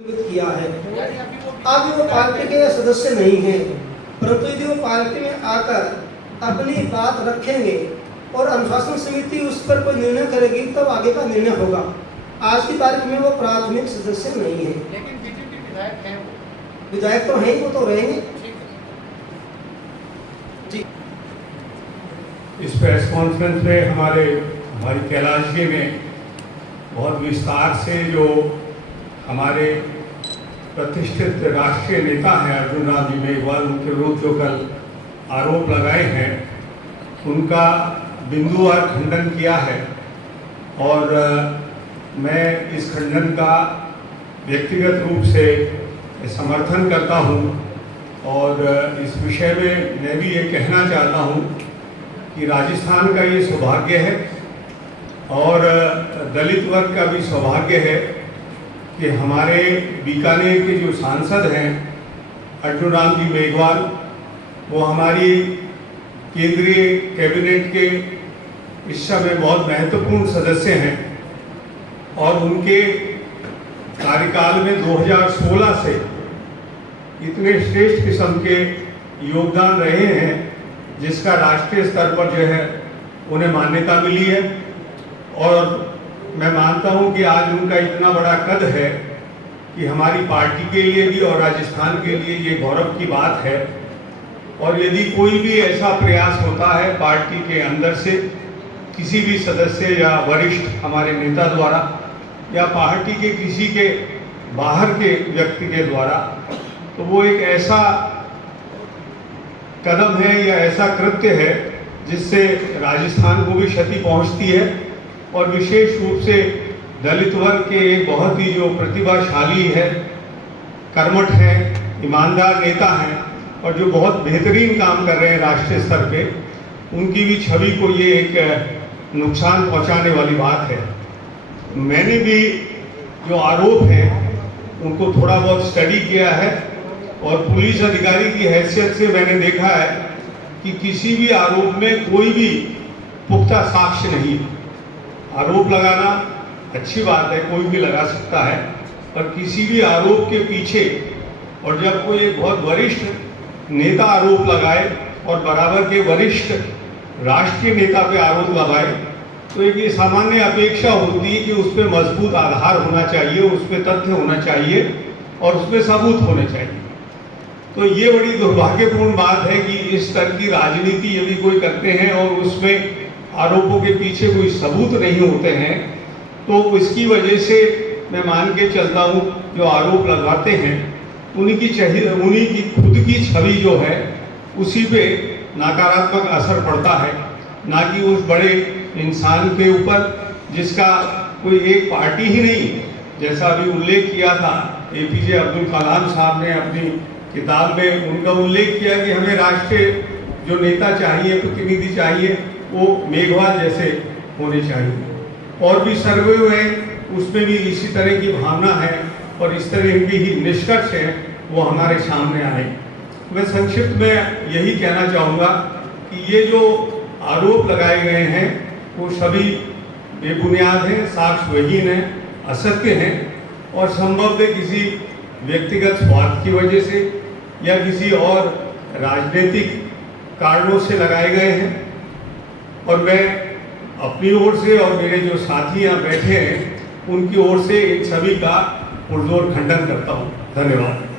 किया है। अब वो पार्टी के सदस्य नहीं हैं, परंतु यदि वो पार्टी में आकर अपनी बात रखेंगे और अनुशासन समिति उस पर कोई निर्णय करेगी तब आगे का निर्णय होगा। आज की तारीख में वो प्राथमिक सदस्य नहीं है। लेकिन बीजेपी विधायक हैं, वो विधायक तो हैं, वो तो रहेंगे। जी, इस प्रेस कॉन्फ्रेंस में हमारी कैलाश जी ने बहुत विस्तार से जो हमारे प्रतिष्ठित राष्ट्रीय नेता हैं अर्जुन राम जी मेघवाल, उनके विरुद्ध जो कल आरोप लगाए हैं उनका बिंदुवार खंडन किया है। और मैं इस खंडन का व्यक्तिगत रूप से समर्थन करता हूं। और इस विषय में मैं भी ये कहना चाहता हूं कि राजस्थान का ये सौभाग्य है और दलित वर्ग का भी सौभाग्य है कि हमारे बीकानेर के जो सांसद हैं अर्जुन राम जी मेघवाल, वो हमारी केंद्रीय कैबिनेट के इस समय बहुत महत्वपूर्ण सदस्य हैं। और उनके कार्यकाल में 2016 से इतने श्रेष्ठ किस्म के योगदान रहे हैं जिसका राष्ट्रीय स्तर पर जो है उन्हें मान्यता मिली है। और मैं मानता हूं कि आज उनका इतना बड़ा कद है कि हमारी पार्टी के लिए भी और राजस्थान के लिए ये गौरव की बात है। और यदि कोई भी ऐसा प्रयास होता है पार्टी के अंदर से किसी भी सदस्य या वरिष्ठ हमारे नेता द्वारा या पार्टी के किसी के बाहर के व्यक्ति के द्वारा, तो वो एक ऐसा कदम है या ऐसा कृत्य है जिससे राजस्थान को भी क्षति पहुंचती है। और विशेष रूप से दलित वर्ग के एक बहुत ही जो प्रतिभाशाली है, कर्मठ हैं, ईमानदार नेता हैं और जो बहुत बेहतरीन काम कर रहे हैं राष्ट्रीय स्तर पे, उनकी भी छवि को ये एक नुकसान पहुंचाने वाली बात है। मैंने भी जो आरोप हैं उनको थोड़ा बहुत स्टडी किया है और पुलिस अधिकारी की हैसियत से मैंने देखा है कि किसी भी आरोप में कोई भी पुख्ता साक्ष्य नहीं। आरोप लगाना अच्छी बात है, कोई भी लगा सकता है, पर किसी भी आरोप के पीछे, और जब कोई एक बहुत वरिष्ठ नेता आरोप लगाए और बराबर के वरिष्ठ राष्ट्रीय नेता पे आरोप लगाए, तो एक ये सामान्य अपेक्षा होती है कि उस पर मजबूत आधार होना चाहिए, उस पर तथ्य होना चाहिए और उस पर सबूत होने चाहिए। तो ये बड़ी दुर्भाग्यपूर्ण बात है कि इस तरह की राजनीति यदि कोई करते हैं और उसमें आरोपों के पीछे कोई सबूत नहीं होते हैं, तो इसकी वजह से मैं मान के चलता हूँ जो आरोप लगाते हैं उन्हीं की खुद की छवि जो है उसी पे नकारात्मक असर पड़ता है, ना कि उस बड़े इंसान के ऊपर जिसका कोई एक पार्टी ही नहीं। जैसा अभी उल्लेख किया था APJ अब्दुल कलाम साहब ने अपनी किताब में उनका उल्लेख किया कि हमें राष्ट्रीय जो नेता चाहिए, प्रतिनिधि चाहिए, वो मेघवाल जैसे होने चाहिए। और भी सर्वे हैं उसमें भी इसी तरह की भावना है और इस तरह की ही निष्कर्ष है वो हमारे सामने आए। मैं संक्षिप्त में यही कहना चाहूँगा कि ये जो आरोप लगाए गए हैं वो सभी बेबुनियाद हैं, साक्ष्यहीन हैं, असत्य हैं और संभवतः किसी व्यक्तिगत स्वार्थ की वजह से या किसी और राजनीतिक कारणों से लगाए गए हैं। और मैं अपनी ओर से और मेरे जो साथी यहाँ बैठे हैं उनकी ओर से इन सभी का पुरजोर खंडन करता हूँ। धन्यवाद।